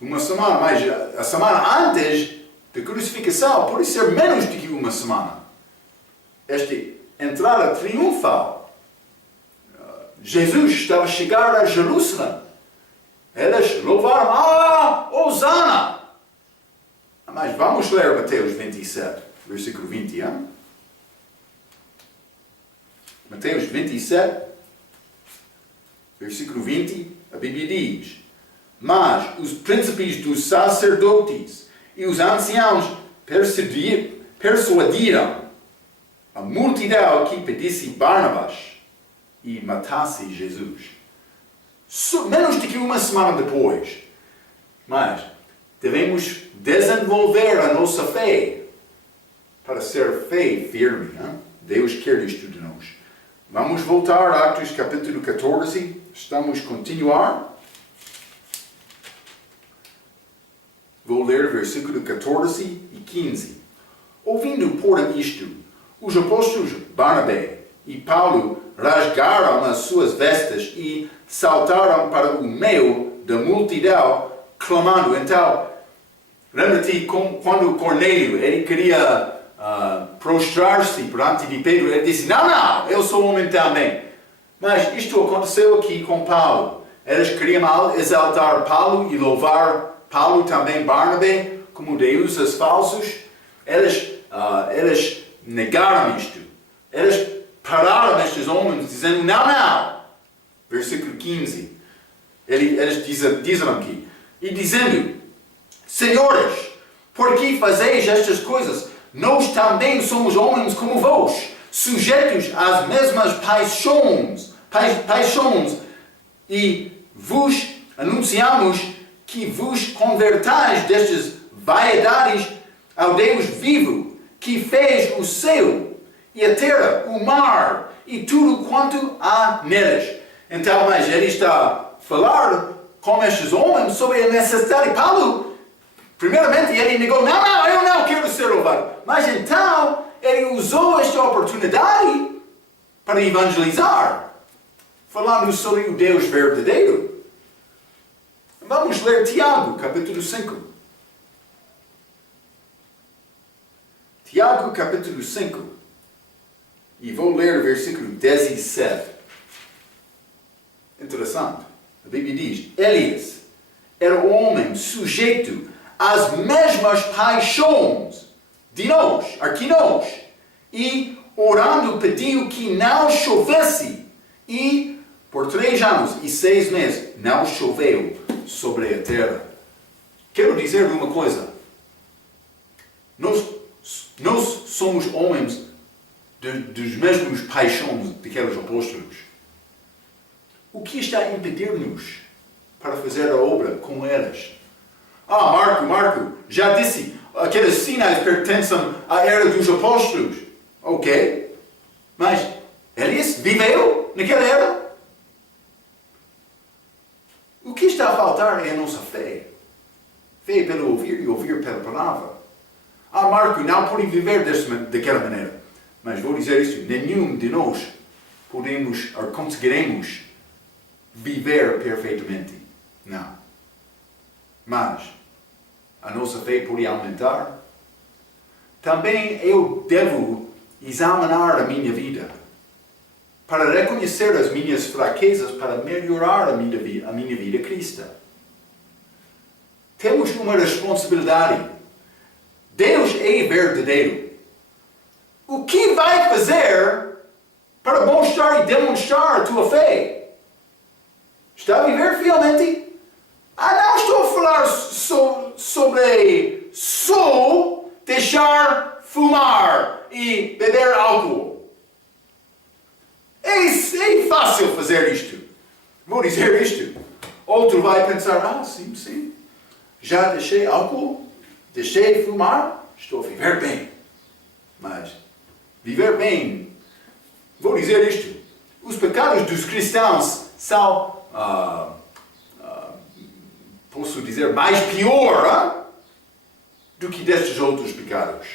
Uma semana, mas a semana antes da crucificação pode ser menos do que uma semana. Esta entrada triunfal. Jesus estava a chegar a Jerusalém. Eles louvaram, Hosana! Mas vamos ler Mateus 27, versículo 20. Mateus 27, versículo 20, a Bíblia diz: Mas os príncipes dos sacerdotes e os anciãos persuadiram a multidão que pedisse Barnabas e matasse Jesus. Menos do que uma semana depois. Mas devemos desenvolver a nossa fé para ser fé firme. Hein? Deus quer isto de nós. Vamos voltar a Atos capítulo 14. Estamos a continuar. Vou ler versículo 14 e 15. Ouvindo, porém, isto, os apóstolos Barnabé e Paulo rasgaram as suas vestes e saltaram para o meio da multidão, clamando. Então, lembra-te quando Cornélio ele queria prostrar-se perante de Pedro, ele disse, não, eu sou homem também. Mas isto aconteceu aqui com Paulo. Eles queriam exaltar Paulo e louvar Paulo também, Barnabé, como deuses falsos. Eles negaram isto. Eles pararam estes homens dizendo, não. Versículo 15. Eles dizem aqui. E dizendo, senhores, por que fazeis estas coisas? Nós também somos homens como vós, sujeitos às mesmas paixões. E vos anunciamos que vos convertais destas vaidades ao Deus vivo, que fez o céu e a terra, o mar e tudo quanto há neles. Então, mas ele está a falar com estes homens sobre a necessidade. Paulo, primeiramente, ele negou, não, eu não quero ser louvado. Mas então, ele usou esta oportunidade para evangelizar, falando sobre o Deus verdadeiro. Vamos ler Tiago, capítulo 5. Tiago, capítulo 5. E vou ler o versículo 17. Interessante. A Bíblia diz, Elias era um homem sujeito às mesmas paixões de nós, aqui nós. E orando pediu que não chovesse. E por 3 anos e 6 meses não choveu sobre a terra. Quero dizer uma coisa. Nós somos homens dos mesmos paixões daqueles apóstolos. O que está a impedir-nos para fazer a obra com eles? Marco, já disse, aqueles sinais pertencem à era dos apóstolos. Ok, mas Elias viveu naquela era? O que está a faltar é a nossa fé. Fé pelo ouvir e ouvir pela palavra. Marco, não pode viver daquela maneira. Mas vou dizer isto, nenhum de nós conseguiremos viver perfeitamente. Não. Mas a nossa fé pode aumentar. Também eu devo examinar a minha vida para reconhecer as minhas fraquezas, para melhorar a minha vida cristã. Temos uma responsabilidade. Deus é verdadeiro. O que vai fazer para mostrar e demonstrar a tua fé? Está a viver fielmente? Não estou a falar sobre só deixar fumar e beber álcool. É fácil fazer isto. Vou dizer isto. Outro vai pensar, sim. Já deixei álcool, deixei fumar, estou a viver bem. Mas viver bem, vou dizer isto. Os pecados dos cristãos são, posso dizer, mais pior do que destes outros pecados.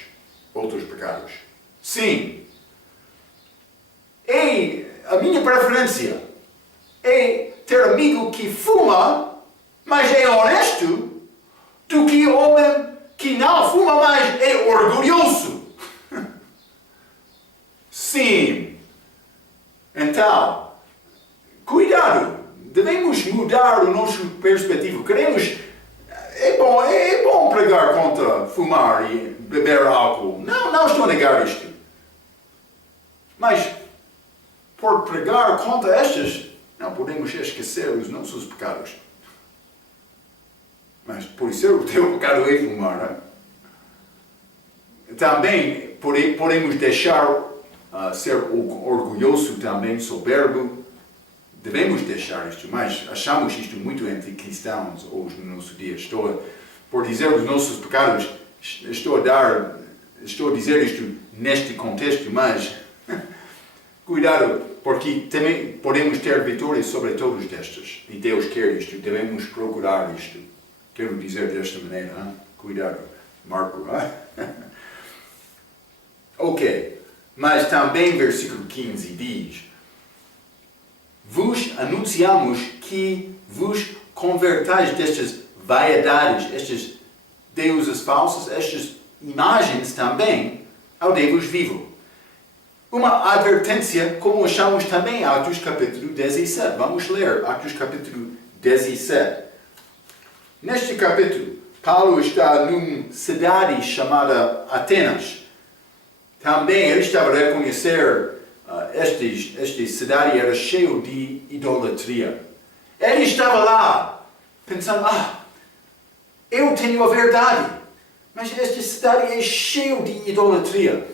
Sim. A minha preferência é ter amigo que fuma, mas é honesto, do que homem que não fuma, mas é orgulhoso. Sim. Então, cuidado. Devemos mudar o nosso perspectiva. É bom pregar contra fumar e beber álcool. Não estou a negar isto. Mas, por pregar contra estas, não podemos esquecer os nossos pecados. Mas, por isso, o teu pecado é fumar. Né? também podemos deixar ser orgulhoso também, soberbo. Devemos deixar isto, mas achamos isto muito anticristãos hoje no nosso dia. Por dizer os nossos pecados, estou a dizer isto neste contexto, mas cuidado, porque também podemos ter vitória sobre todos destes. E Deus quer isto, devemos procurar isto. Quero dizer desta maneira, hein? Cuidado, Marco. Ok, mas também versículo 15 diz: vos anunciamos que vos convertais destas vaidades, estes deuses falsos, estas imagens também, ao Deus vivo. Uma advertência, como achamos também em Atos capítulo 17. Vamos ler Atos capítulo 17. Neste capítulo, Paulo está numa cidade chamada Atenas. Também ele estava a reconhecer esta cidade era cheia de idolatria. Ele estava lá, pensando, eu tenho a verdade, mas esta cidade é cheia de idolatria.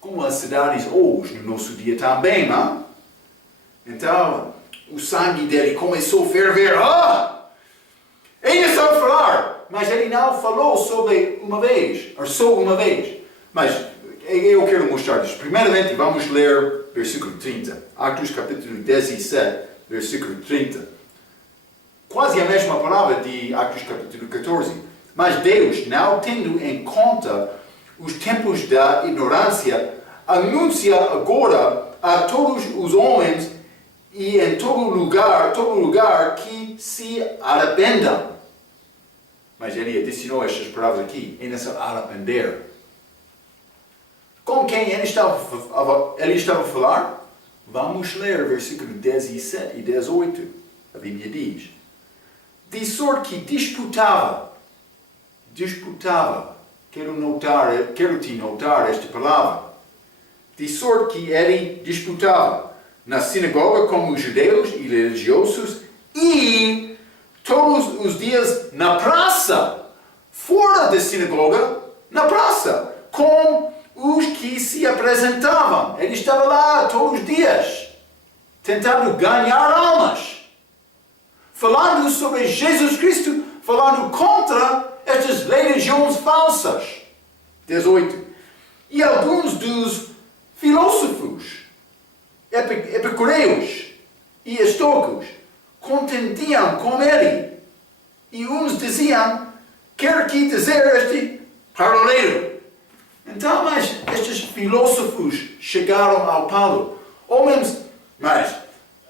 Como as cidades hoje, no nosso dia também, não? Então, o sangue dele começou a ferver. Ele sabe falar, mas ele não falou sobre uma vez, ou só uma vez. Mas eu quero mostrar isso. Primeiramente, vamos ler versículo 30. Atos capítulo 17, versículo 30. Quase a mesma palavra de Atos capítulo 14. Mas Deus, não tendo em conta os tempos da ignorância, anuncia agora a todos os homens e em todo lugar que se arrependam. Mas ele adicionou estas palavras aqui, em se arrepender. Com quem ele estava a falar? Vamos ler versículo 17 e 18. A Bíblia diz: de sorte que disputava. Quero te notar esta palavra. De sorte que ele disputava na sinagoga com os judeus e religiosos e todos os dias na praça, fora da sinagoga, na praça, com os que se apresentavam. Ele estava lá todos os dias, tentando ganhar almas, falando sobre Jesus Cristo, falando contra estas religiões falsas. 18. E alguns dos filósofos, epicureus e estoicos, contendiam com ele. E uns diziam, quer que dizer este paraleiro. Então, mas estes filósofos chegaram ao Paulo. Homens, mas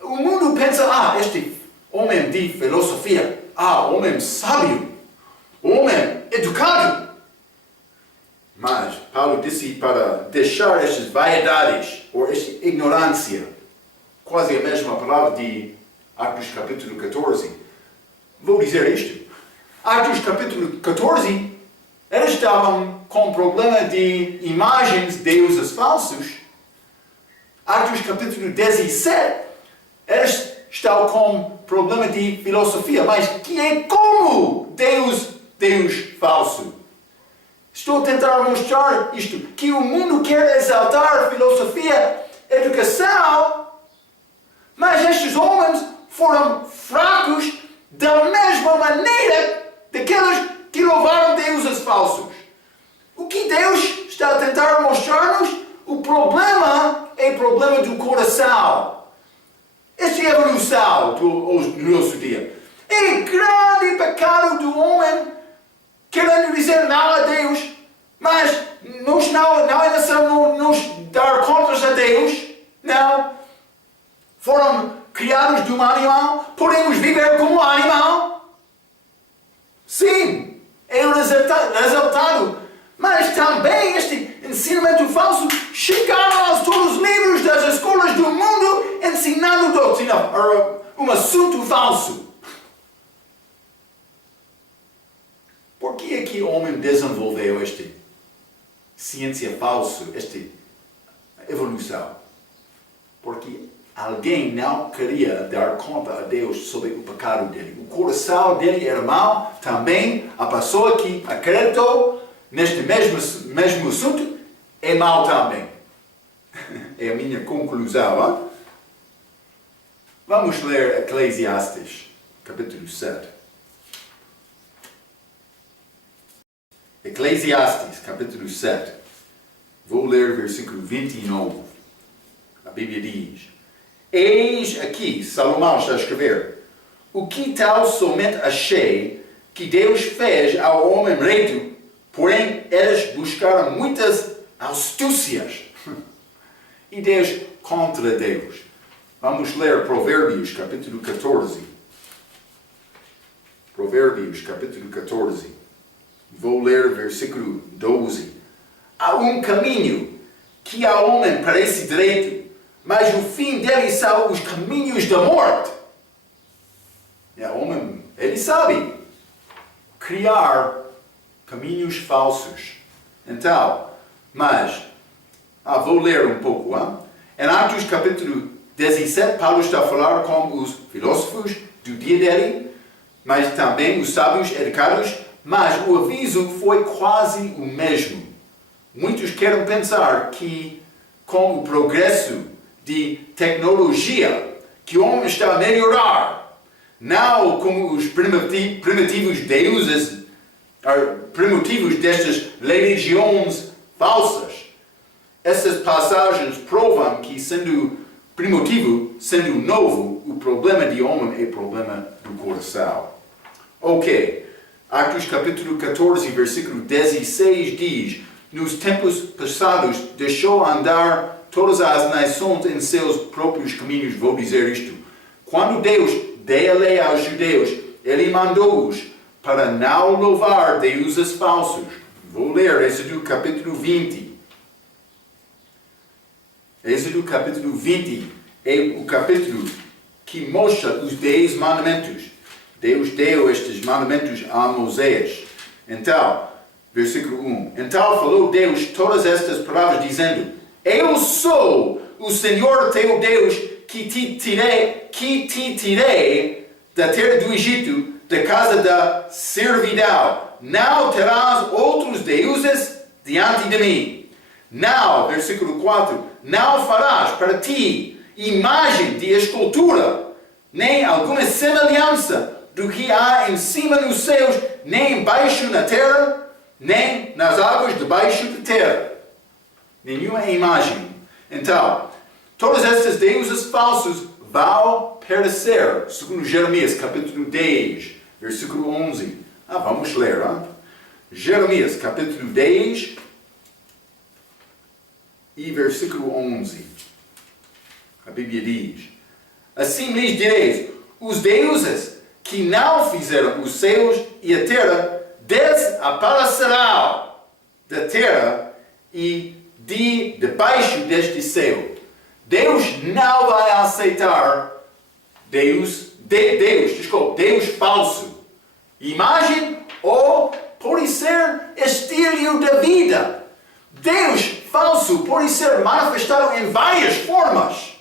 o mundo pensa, este homem de filosofia, homem sábio, homem educado. Mas Paulo disse para deixar estas vaidades, ou esta ignorância, quase a mesma palavra de Atos capítulo 14. Vou dizer isto. Atos capítulo 14, eles estavam com problema de imagens de deuses falsos. Atos capítulo 17, eles estão com problema de filosofia, mas que é como Deus falso. Estou a tentar mostrar isto, que o mundo quer exaltar filosofia, educação, mas estes homens foram fracos da mesma maneira daqueles que louvaram deuses falsos. O que Deus está a tentar mostrar-nos? O problema é o problema do coração. Esta é a evolução do nosso dia. É grande pecado do homem querendo dizer não a Deus, mas nós não é necessário nos dar contas a Deus. Não. Foram criados de um animal, podemos viver como animal. Sim, é o resultado. Mas também este ensinamento falso chegaram a todos os livros das escolas do mundo ensinando doutrina, um assunto falso. Por que é que o homem desenvolveu esta ciência falsa, esta evolução? Porque alguém não queria dar conta a Deus sobre o pecado dele. O coração dele era mau. Também a pessoa que acreditou neste mesmo assunto, é mau também. É a minha conclusão. Hein? Vamos ler Eclesiastes, capítulo 7. Eclesiastes, capítulo 7. Vou ler versículo 29. A Bíblia diz: Eis aqui, Salomão está a escrever, o que tal somente achei que Deus fez ao homem reto, porém eles buscaram muitas astúcias. E Deus contra Deus. Vamos ler Provérbios, capítulo 14. Provérbios, capítulo 14. Vou ler versículo 12. Há um caminho que ao homem parece direito, mas o fim dele são os caminhos da morte. E o homem, ele sabe criar caminhos falsos. Então, mas, vou ler um pouco. Em Atos capítulo 17, Paulo está a falar com os filósofos do dia dele, mas também os sábios educados, mas o aviso foi quase o mesmo. Muitos querem pensar que com o progresso de tecnologia, que o homem está a melhorar, não como os primitivos deuses, primitivos destas religiões falsas. Essas passagens provam que, sendo primitivo, sendo novo, o problema de homem é problema do coração. Ok, Atos capítulo 14, versículo 16 diz: Nos tempos passados deixou andar todas as nações em seus próprios caminhos. Vou dizer isto: quando Deus deu a lei aos judeus, Ele mandou-os para não louvar deuses falsos. Vou ler Êxodo capítulo 20. Êxodo capítulo 20 é o capítulo que mostra os 10 mandamentos. Deus deu estes mandamentos a Moisés. Então, versículo 1. Então falou Deus todas estas palavras, dizendo: Eu sou o Senhor teu Deus, que te tirei da terra do Egito, da casa da servidão. Não terás outros deuses diante de mim. Não, versículo 4. Não farás para ti imagem de escultura, nem alguma semelhança do que há em cima nos céus, nem embaixo na terra, nem nas águas debaixo da terra. Nenhuma imagem. Então, todos estes deuses falsos vão perecer, segundo Jeremias, capítulo 10, versículo 11. Vamos ler. Jeremias, capítulo 10 e versículo 11. A Bíblia diz: Assim lhes direis: os deuses que não fizeram os céus e a terra desaparecerão da terra e debaixo deste céu. Deus não vai aceitar Deus falso. Imagem ou pode ser estilo da vida. Deus falso pode ser manifestado em várias formas.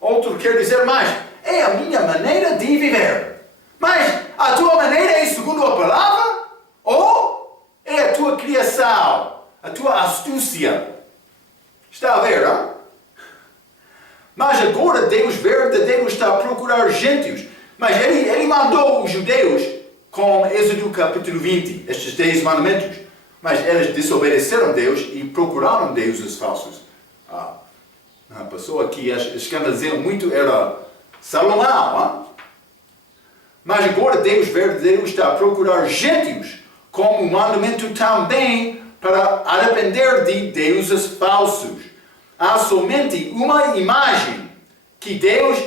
Outro quer dizer mais: é a minha maneira de viver. Mas a tua maneira é segundo a palavra? Ou é a tua criação, a tua astúcia? Está a ver, hein? Mas agora Deus verdadeiro está a procurar gentios. Mas ele mandou os judeus com Êxodo capítulo 20, estes 10 mandamentos. Mas eles desobedeceram Deus e procuraram deuses falsos. A pessoa que escandalizou muito era Salomão. Mas agora Deus verdadeiro está a procurar gentios como mandamento também para arrepender de deuses falsos. Há somente uma imagem que Deus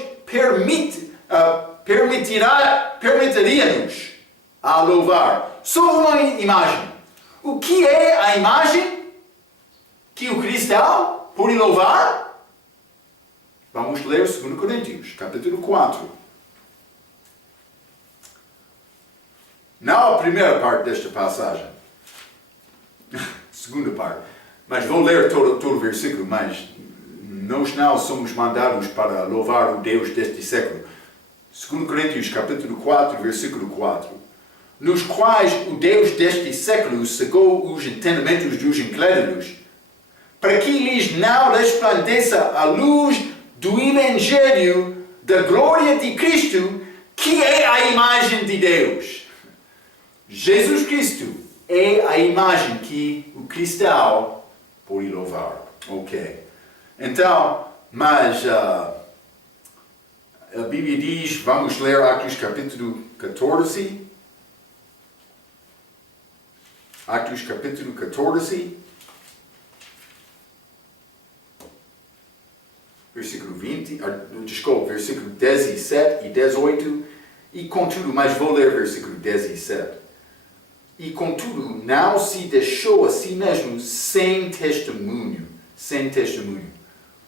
permitiria-nos a louvar. Só uma imagem. O que é a imagem que o cristão pode louvar? Vamos ler 2 Coríntios, capítulo 4. Não a primeira parte desta passagem. Segunda parte. Mas vou ler todo o versículo, mas nós não somos mandados para louvar o Deus deste século. 2 Coríntios, capítulo 4, versículo 4. nos quais o Deus deste século cegou os entendimentos dos incrédulos, para que lhes não resplandeça a luz do Evangelho da glória de Cristo, que é a imagem de Deus. Jesus Cristo é a imagem que o cristão pode louvar. Ok. Então, mas a Bíblia diz, vamos ler Atos capítulo 14. Atos capítulo 14. Versículo 20, versículo 17 e 18, e contudo, mas vou ler versículo 17. E contudo, não se deixou a si mesmo sem testemunho. Sem testemunho.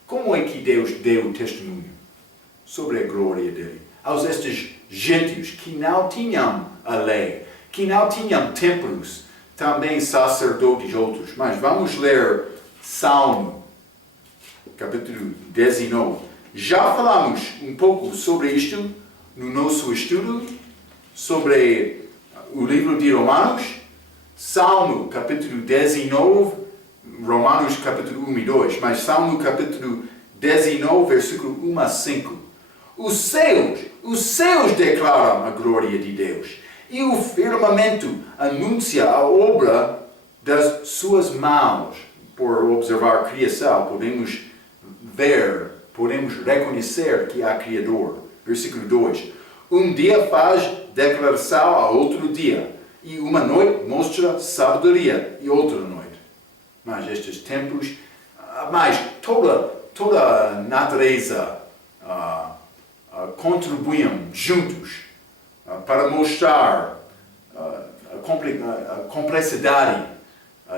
Como é que Deus deu testemunho sobre a glória dele aos estes gentios que não tinham a lei, que não tinham templos, também sacerdotes outros? Mas vamos ler Salmo capítulo 19. Já falamos um pouco sobre isto no nosso estudo sobre o livro de Romanos. Salmo capítulo 19, Romanos capítulo 1 e 2, mas Salmo capítulo 19, versículo 1 a 5. Os céus declaram a glória de Deus, e o firmamento anuncia a obra das suas mãos. Por observar a criação, podemos reconhecer que há Criador. Versículo 2. Um dia faz declaração a outro dia, e uma noite mostra sabedoria e outra noite. Mas estes tempos, mas toda a natureza contribuem juntos para mostrar a complexidade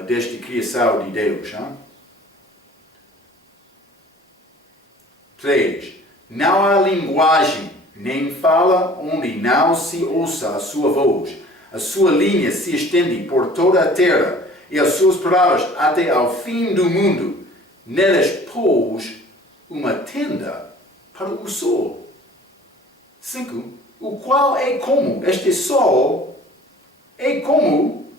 desta criação de Deus. 3. Não há linguagem, nem fala onde não se ouça a sua voz. A sua linha se estende por toda a terra, e as suas palavras até ao fim do mundo. Nelas pôs uma tenda para o sol. 5. O qual é como este sol, é como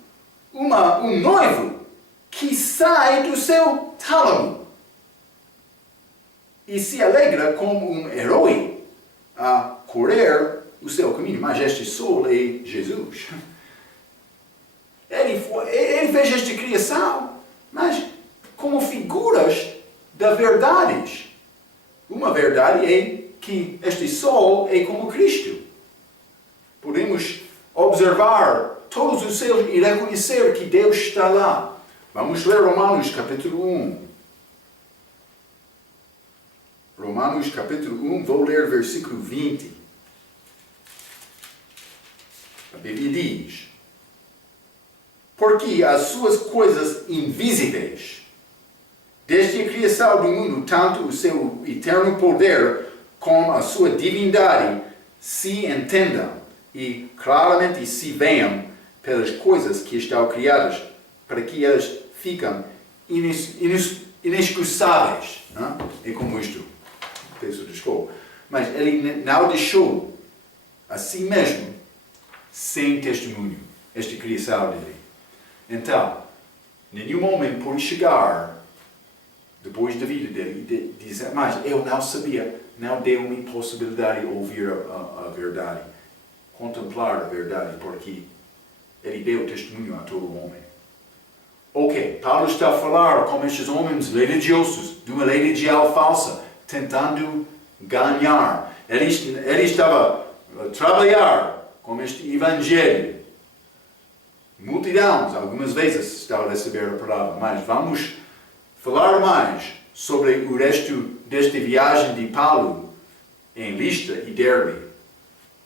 um noivo que sai do seu tálamo e se alegra como um herói a correr o seu caminho. Mas este sol é Jesus. Ele fez esta criação, mas como figuras da verdade. Uma verdade é que este sol é como Cristo. Podemos observar todos os céus e reconhecer que Deus está lá. Vamos ler Romanos capítulo 1. Romanos capítulo 1, vou ler versículo 20. A Bíblia diz: porque as suas coisas invisíveis, desde a criação do mundo, tanto o seu eterno poder como a sua divindade, se entendam e claramente se veem pelas coisas que estão criadas, para que elas fiquem inexcusáveis. Não? É como isto. Peço desculpa. Mas ele não deixou a si mesmo sem testemunho esta criação dele. Então, nenhum homem pode chegar depois da vida dele e dizer: mas eu não sabia, não deu-me possibilidade de ouvir a verdade, contemplar a verdade, porque ele deu testemunho a todo homem. Ok, Paulo está a falar com estes homens religiosos de uma religião falsa, tentando ganhar. Ele estava a trabalhar com este evangelho. Multidões, algumas vezes, estavam a receber a palavra. Mas vamos falar mais sobre o resto desta viagem de Paulo em Listra e Derbe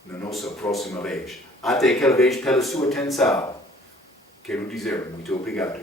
na nossa próxima vez. Até aquela vez, pela sua atenção, quero dizer muito obrigado.